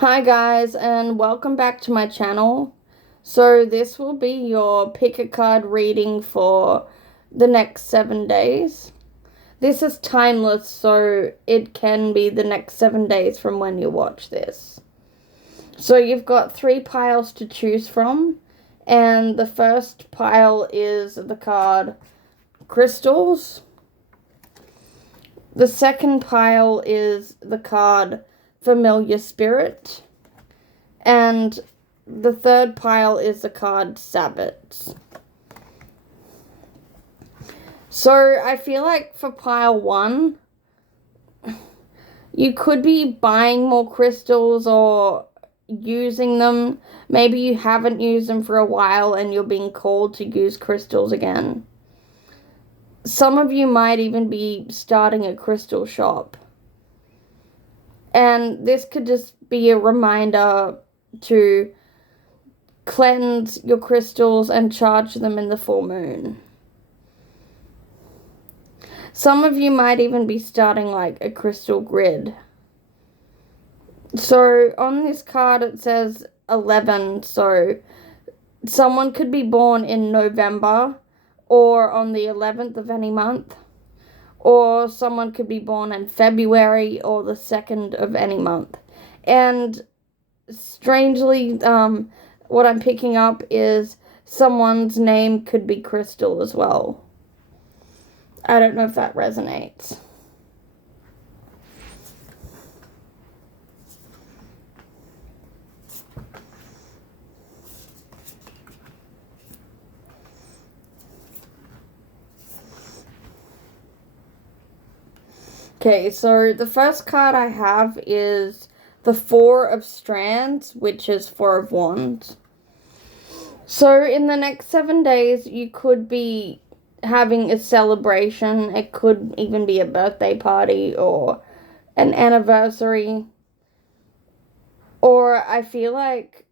Hi guys, and welcome back to my channel. So this will be your pick a card reading for the next 7 days. This is timeless, so it can be the next 7 days from when you watch this. So you've got 3 piles to choose from, and the first pile is the card Crystals. The second pile is the card Familiar Spirit. And the third pile is the card Sabbaths. So I feel like for pile 1, you could be buying more crystals or using them. Maybe you haven't used them for a while and you're being called to use crystals again. Some of you might even be starting a crystal shop. And this could just be a reminder to cleanse your crystals and charge them in the full moon. Some of you might even be starting like a crystal grid. So on this card it says 11, so someone could be born in November or on the 11th of any month, or someone could be born in February or the 2nd of any month. And strangely, what I'm picking up is someone's name could be Crystal as well. I don't know if that resonates. Okay, so the first card I have is the Four of Strands, which is Four of Wands. So in the next 7 days, you could be having a celebration. It could even be a birthday party or an anniversary. Or I feel like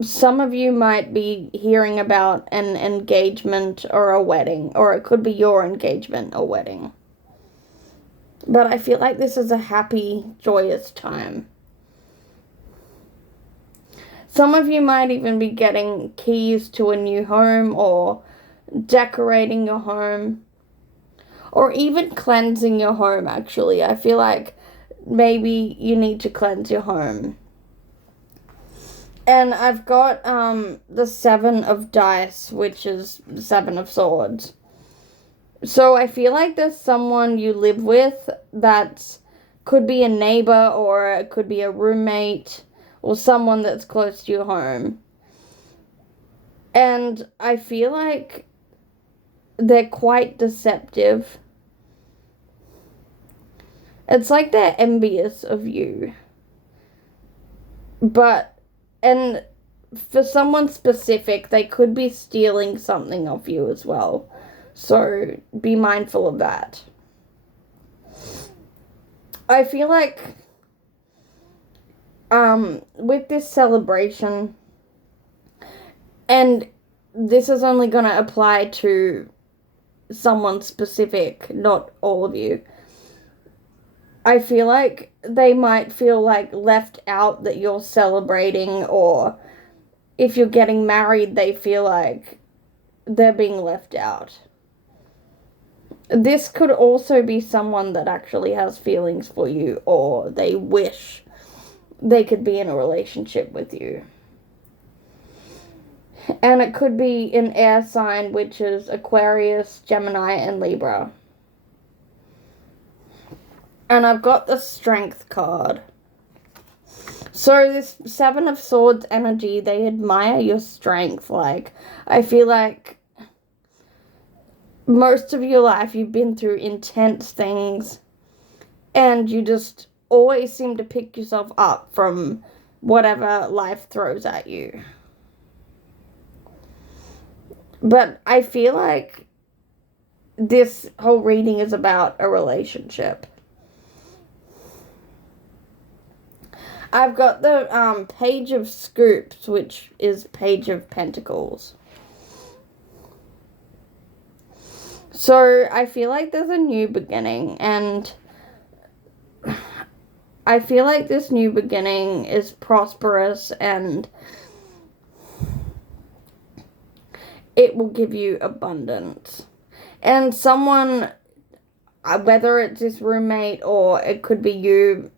some of you might be hearing about an engagement or a wedding, or it could be your engagement or wedding. But I feel like this is a happy, joyous time. Some of you might even be getting keys to a new home or decorating your home or even cleansing your home, actually. I feel like maybe you need to cleanse your home. And I've got the 7 of dice, which is 7 of swords. So I feel like there's someone you live with that could be a neighbor or it could be a roommate or someone that's close to your home. And I feel like they're quite deceptive. It's like they're envious of you. And for someone specific, they could be stealing something of you as well. So be mindful of that. I feel like with this celebration, and this is only going to apply to someone specific, not all of you, I feel like they might feel like left out that you're celebrating, or if you're getting married, they feel like they're being left out. This could also be someone that actually has feelings for you, or they wish they could be in a relationship with you. And it could be an air sign, which is Aquarius, Gemini, and Libra. And I've got the Strength card. So this 7 of Swords energy, they admire your strength. Like, I feel like most of your life you've been through intense things and you just always seem to pick yourself up from whatever life throws at you. But I feel like this whole reading is about a relationship. I've got the Page of Scoops, which is Page of Pentacles. So I feel like there's a new beginning, and I feel like this new beginning is prosperous and it will give you abundance. And someone, whether it's this roommate or it could be you,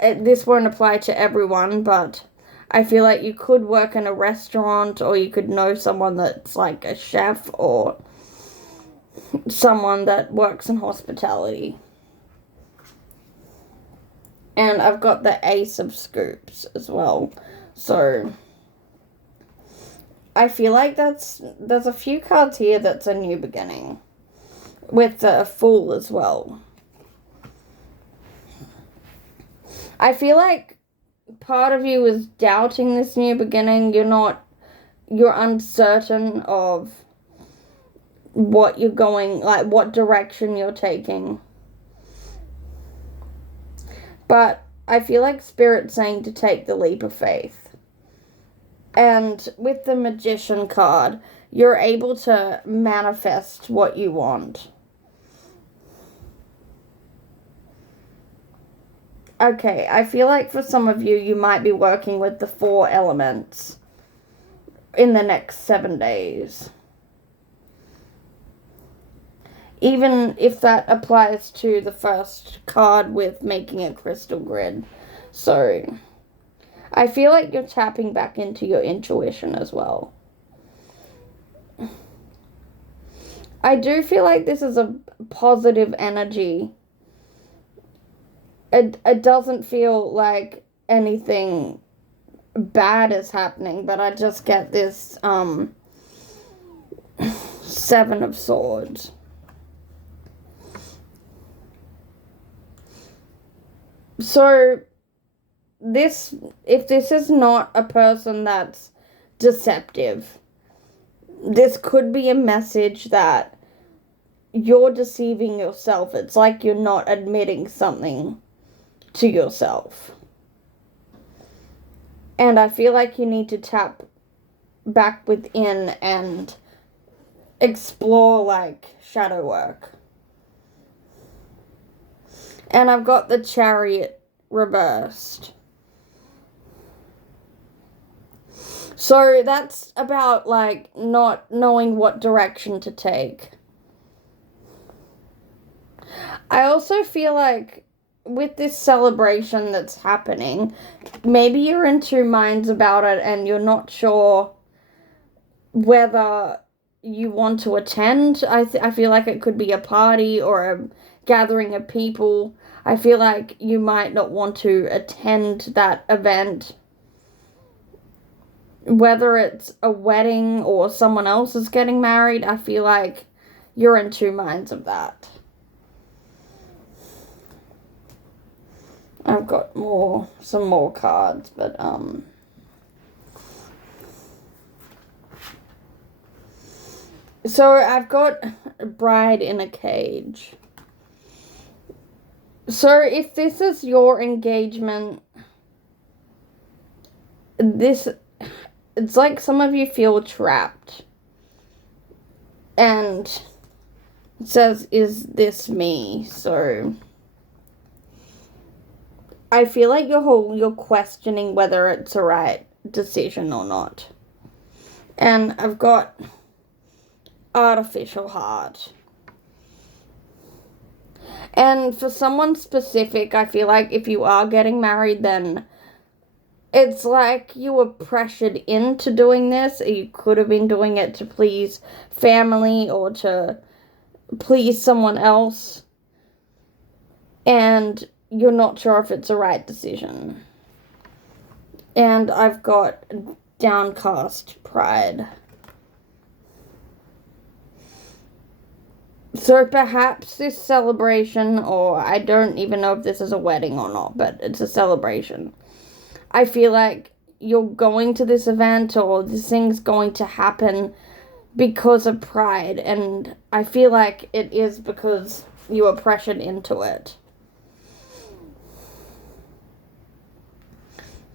this won't apply to everyone, but I feel like you could work in a restaurant, or you could know someone that's like a chef or someone that works in hospitality. And I've got the Ace of Scoops as well. So I feel like there's a few cards here that's a new beginning. With the Fool as well. I feel like part of you is doubting this new beginning. You're uncertain of what you're going, like what direction you're taking. But I feel like Spirit's saying to take the leap of faith. And with the Magician card, you're able to manifest what you want. Okay, I feel like for some of you, you might be working with the 4 elements in the next 7 days. Even if that applies to the first card with making a crystal grid. So I feel like you're tapping back into your intuition as well. I do feel like this is a positive energy. It doesn't feel like anything bad is happening, but I just get this 7 of Swords. So if this is not a person that's deceptive, this could be a message that you're deceiving yourself. It's like you're not admitting something to yourself. And I feel like you need to tap back within and explore like shadow work. And I've got the Chariot reversed. So that's about like not knowing what direction to take. I also feel like with this celebration that's happening, maybe you're in 2 minds about it and you're not sure whether you want to attend. I feel like it could be a party or a gathering of people. I feel like you might not want to attend that event. Whether it's a wedding or someone else is getting married, I feel like you're in 2 minds of that. I've got some more cards, but so I've got a Bride in a Cage. So if this is your engagement, it's like some of you feel trapped. And it says, is this me? So I feel like you're questioning whether it's the right decision or not. And I've got Artificial Heart. And for someone specific, I feel like if you are getting married, then it's like you were pressured into doing this. You could have been doing it to please family or to please someone else. And you're not sure if it's the right decision. And I've got Downcast Pride. So perhaps this celebration, or I don't even know if this is a wedding or not, but it's a celebration. I feel like you're going to this event or this thing's going to happen because of pride. And I feel like it is because you were pressured into it.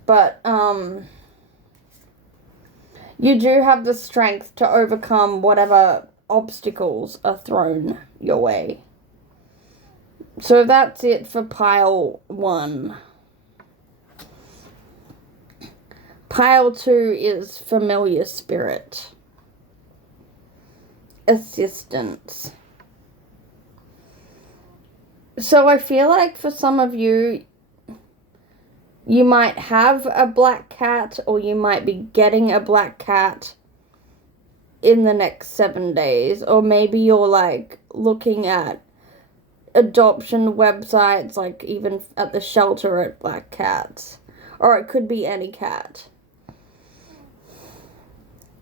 But you do have the strength to overcome whatever obstacles are thrown your way. So that's it for pile 1. Pile 2 is familiar spirit. Assistance. So I feel like for some of you, you might have a black cat, or you might be getting a black cat in the next 7 days. Or maybe you're like looking at adoption websites, like even at the shelter at black cats. Or it could be any cat.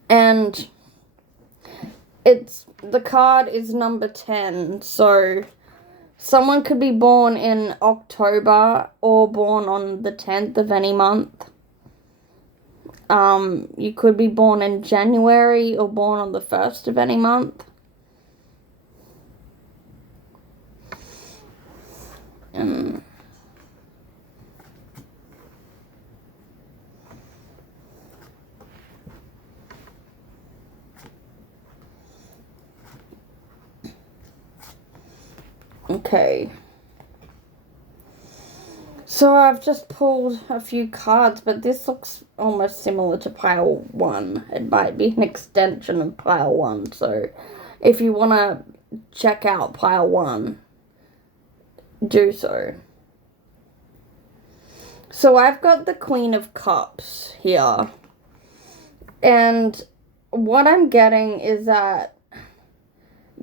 And the card is number 10, so someone could be born in October or born on the 10th of any month. You could be born in January or born on the 1st of any month. Okay. So I've just pulled a few cards, but this looks almost similar to pile 1. It might be an extension of pile 1. So if you want to check out pile 1, do so. So I've got the Queen of Cups here. And what I'm getting is that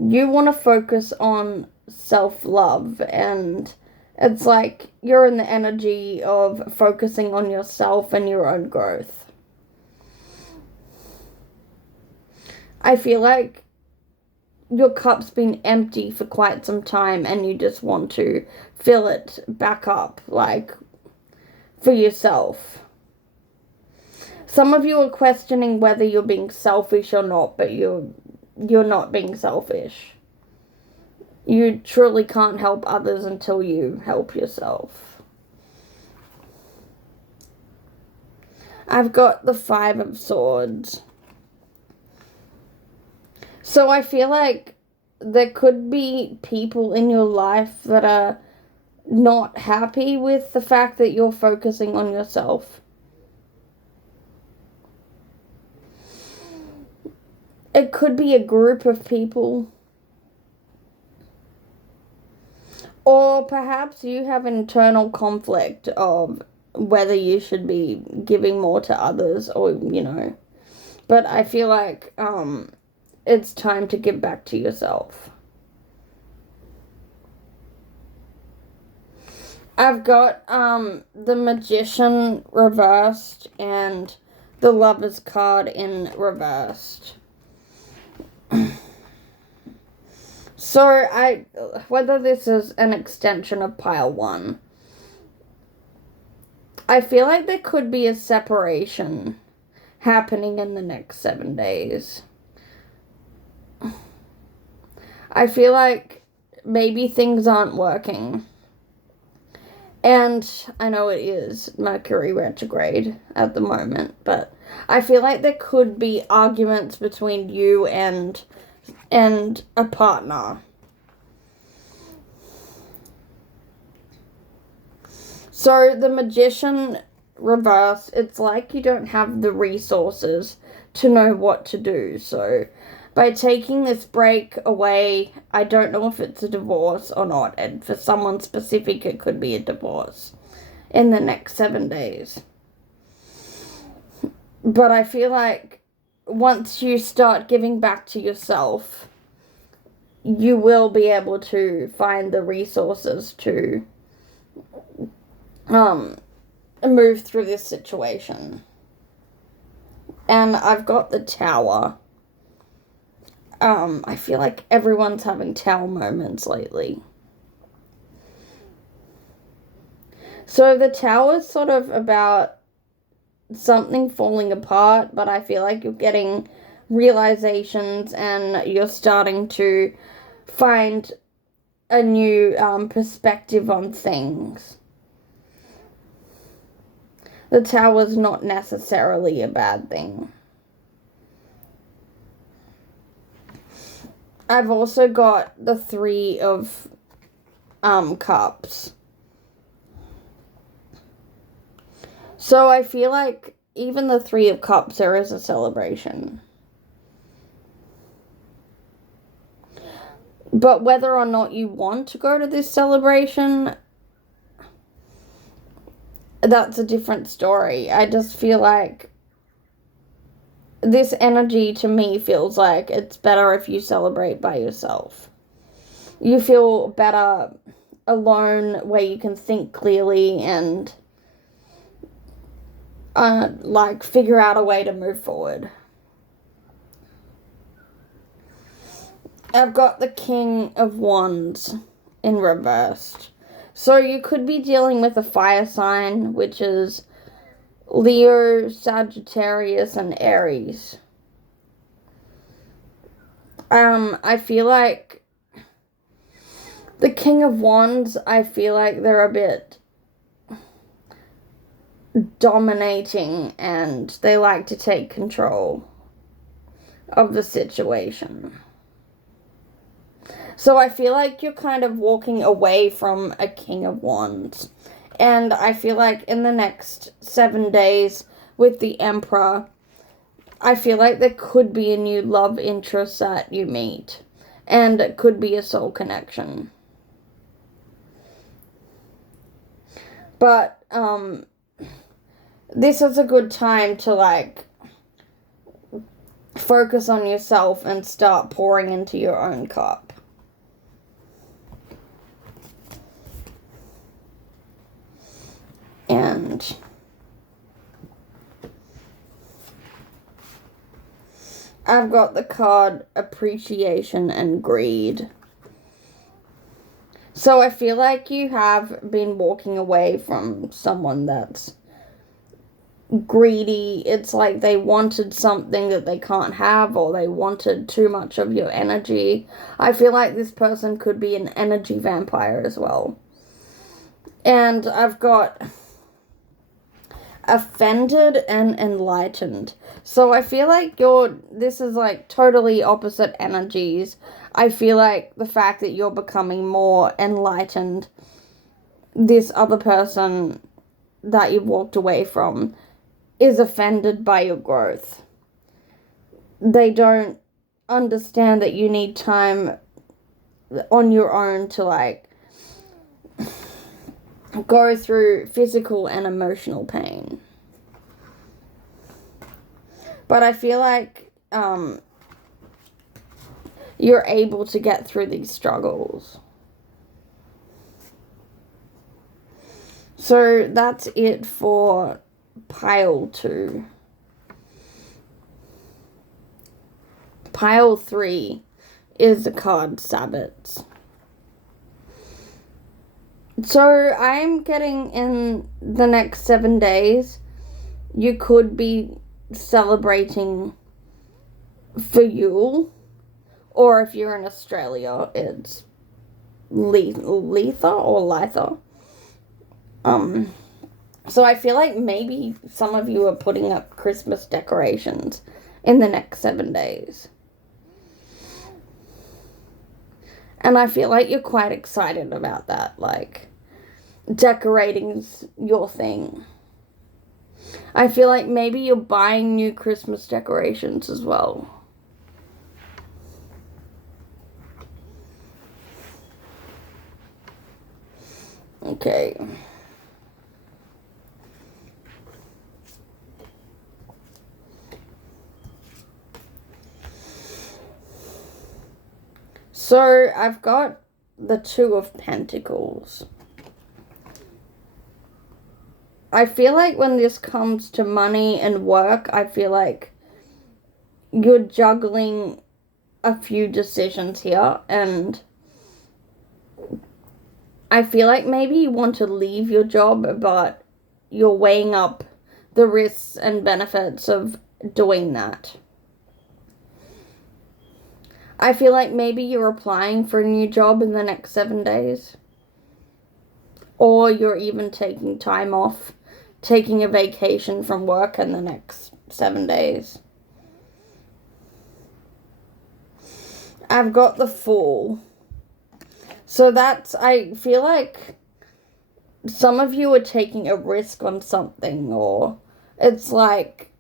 you want to focus on self-love, and it's like you're in the energy of focusing on yourself and your own growth. I feel like your cup's been empty for quite some time and you just want to fill it back up, like, for yourself. Some of you are questioning whether you're being selfish or not, but you're not being selfish. You truly can't help others until you help yourself. I've got the 5 of Swords. So I feel like there could be people in your life that are not happy with the fact that you're focusing on yourself. It could be a group of people. Or perhaps you have internal conflict of whether you should be giving more to others or, But I feel like it's time to give back to yourself. I've got the Magician reversed and the Lover's card in reversed. So, whether this is an extension of pile 1, I feel like there could be a separation happening in the next 7 days. I feel like maybe things aren't working. And I know it is Mercury retrograde at the moment, but I feel like there could be arguments between you and a partner. So the Magician reverse, it's like you don't have the resources to know what to do. So by taking this break away, I don't know if it's a divorce or not. And for someone specific, it could be a divorce in the next 7 days. But I feel like once you start giving back to yourself, you will be able to find the resources to move through this situation. And I've got the Tower. I feel like everyone's having Tower moments lately. So the Tower is sort of about something falling apart, but I feel like you're getting realizations and you're starting to find a new perspective on things. The Tower's not necessarily a bad thing. I've also got the 3 of Cups. So I feel like even the Three of Cups, there is a celebration. But whether or not you want to go to this celebration, that's a different story. I just feel like this energy to me feels like it's better if you celebrate by yourself. You feel better alone, where you can think clearly and figure out a way to move forward. I've got the King of Wands in reversed. So you could be dealing with a fire sign, which is Leo, Sagittarius, and Aries. I feel like the King of Wands, I feel like they're a bit dominating and they like to take control of the situation. So I feel like you're kind of walking away from a King of Wands. And I feel like in the next 7 days with the Emperor, I feel like there could be a new love interest that you meet. And it could be a soul connection. But, this is a good time to, focus on yourself and start pouring into your own cup. And I've got the card Appreciation and Greed. So I feel like you have been walking away from someone that's greedy. It's like they wanted something that they can't have, or they wanted too much of your energy. I feel like this person could be an energy vampire as well. And I've got Offended and Enlightened. So I feel like this is like totally opposite energies. I feel like the fact that you're becoming more enlightened, this other person that you've walked away from is offended by your growth. They don't understand that you need time on your own to go through physical and emotional pain. But I feel like you're able to get through these struggles. So that's it for pile 2. Pile 3 is the card Sabbats. So I'm getting in the next 7 days, you could be celebrating for Yule, or if you're in Australia, it's Litha or Litha. So I feel like maybe some of you are putting up Christmas decorations in the next 7 days. And I feel like you're quite excited about that, decorating's your thing. I feel like maybe you're buying new Christmas decorations as well. Okay. So I've got the Two of Pentacles. I feel like when this comes to money and work, I feel like you're juggling a few decisions here, and I feel like maybe you want to leave your job, but you're weighing up the risks and benefits of doing that. I feel like maybe you're applying for a new job in the next 7 days. Or you're even taking time off, taking a vacation from work in the next 7 days. I've got the Fool. So I feel like some of you are taking a risk on something, or It's like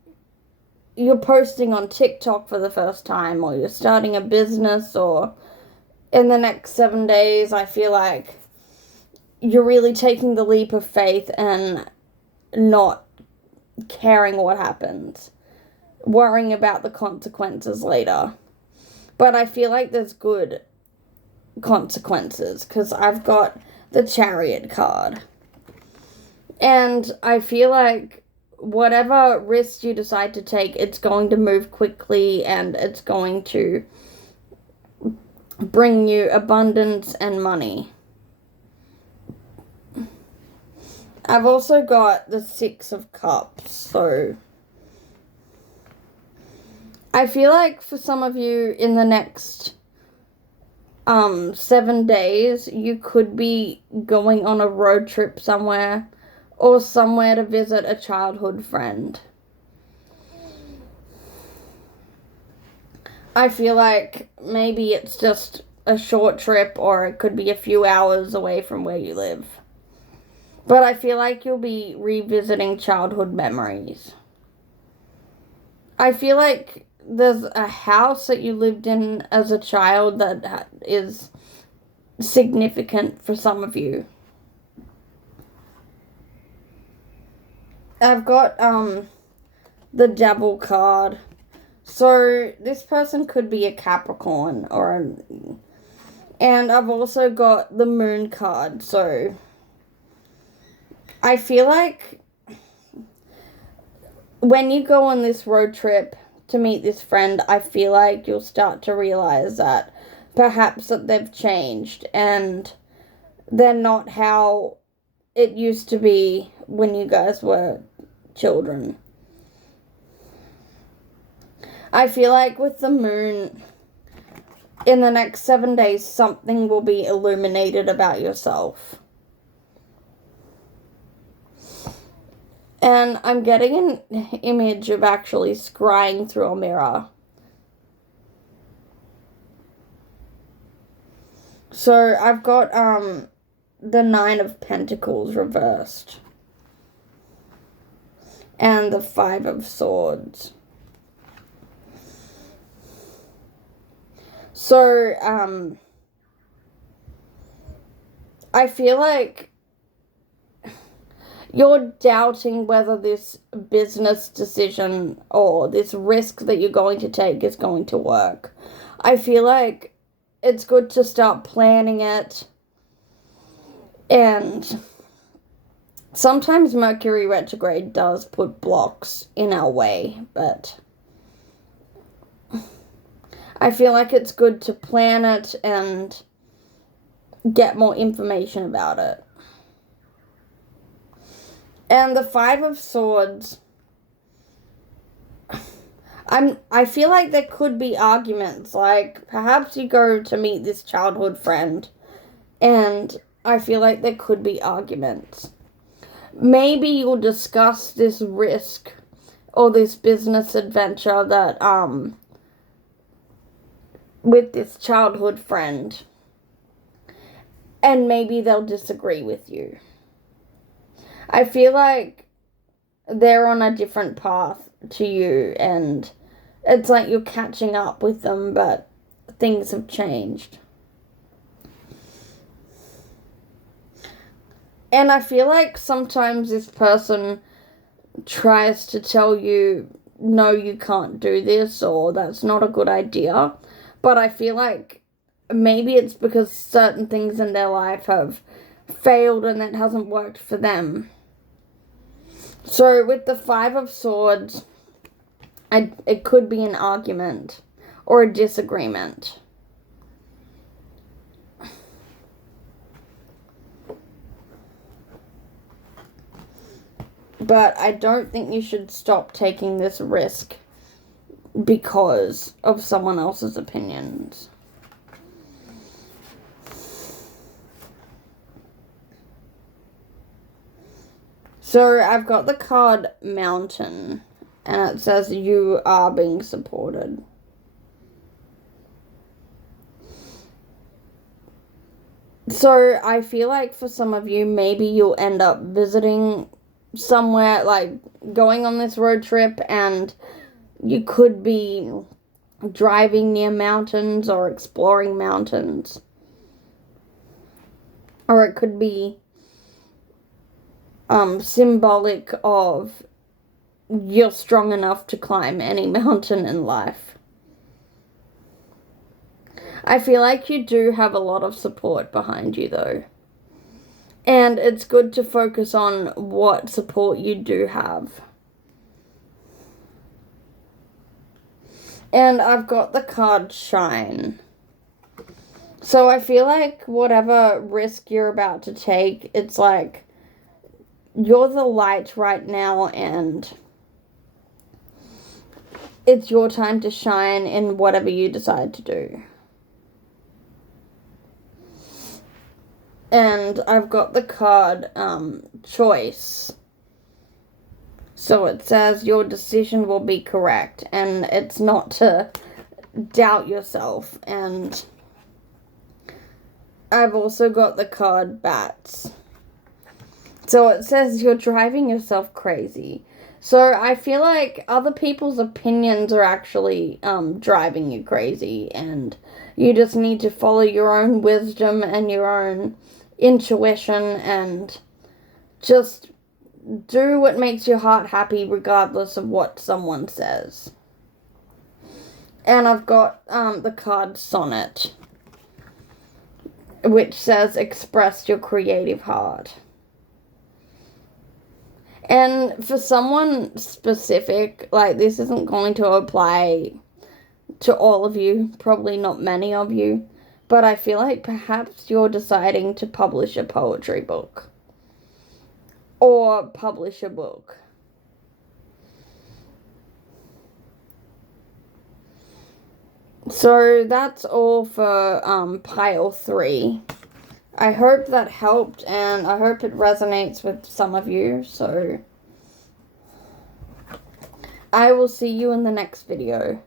you're posting on TikTok for the first time, or you're starting a business, or in the next 7 days, I feel like you're really taking the leap of faith and not caring what happens, worrying about the consequences later. But I feel like there's good consequences, because I've got the Chariot card. And I feel like whatever risk you decide to take, it's going to move quickly, and it's going to bring you abundance and money. I've also got the Six of Cups, so I feel like for some of you in the next 7 days, you could be going on a road trip somewhere, or somewhere to visit a childhood friend. I feel like maybe it's just a short trip, or it could be a few hours away from where you live. But I feel like you'll be revisiting childhood memories. I feel like there's a house that you lived in as a child that is significant for some of you. I've got the Devil card. So this person could be a Capricorn, and I've also got the Moon card. So I feel like when you go on this road trip to meet this friend, I feel like you'll start to realize that perhaps that they've changed and they're not how it used to be when you guys were children. I feel like with the Moon, in the next 7 days, something will be illuminated about yourself. And I'm getting an image of actually scrying through a mirror. So I've got the Nine of Pentacles reversed. And the Five of Swords. So, I feel like you're doubting whether this business decision or this risk that you're going to take is going to work. I feel like it's good to start planning it. And sometimes Mercury retrograde does put blocks in our way, but I feel like it's good to plan it and get more information about it. And the Five of Swords, I feel like there could be arguments, like perhaps you go to meet this childhood friend, and I feel like there could be arguments. Maybe you'll discuss this risk or this business adventure that with this childhood friend, and maybe they'll disagree with you. I feel like they're on a different path to you, and it's like you're catching up with them, but things have changed. And I feel like sometimes this person tries to tell you, no, you can't do this, or that's not a good idea. But I feel like maybe it's because certain things in their life have failed and that hasn't worked for them. So with the Five of Swords, it could be an argument or a disagreement. But I don't think you should stop taking this risk because of someone else's opinions. So I've got the card Mountain, and it says you are being supported. So I feel like for some of you, maybe you'll end up visiting somewhere, like going on this road trip, and you could be driving near mountains or exploring mountains. Or it could be symbolic of you're strong enough to climb any mountain in life. I feel like you do have a lot of support behind you, though. And it's good to focus on what support you do have. And I've got the card Shine. So I feel like whatever risk you're about to take, it's like you're the light right now, and it's your time to shine in whatever you decide to do. And I've got the card Choice. So it says your decision will be correct, and it's not to doubt yourself. And I've also got the card Bats. So it says you're driving yourself crazy. So I feel like other people's opinions are actually driving you crazy, and you just need to follow your own wisdom and your own intuition and just do what makes your heart happy regardless of what someone says. And I've got the card Sonnet, which says express your creative heart. And for someone specific, like, this isn't going to apply to all of you, probably not many of you, but I feel like perhaps you're deciding to publish a poetry book or publish a book. So that's all for pile 3. I hope that helped, and I hope it resonates with some of you, so I will see you in the next video.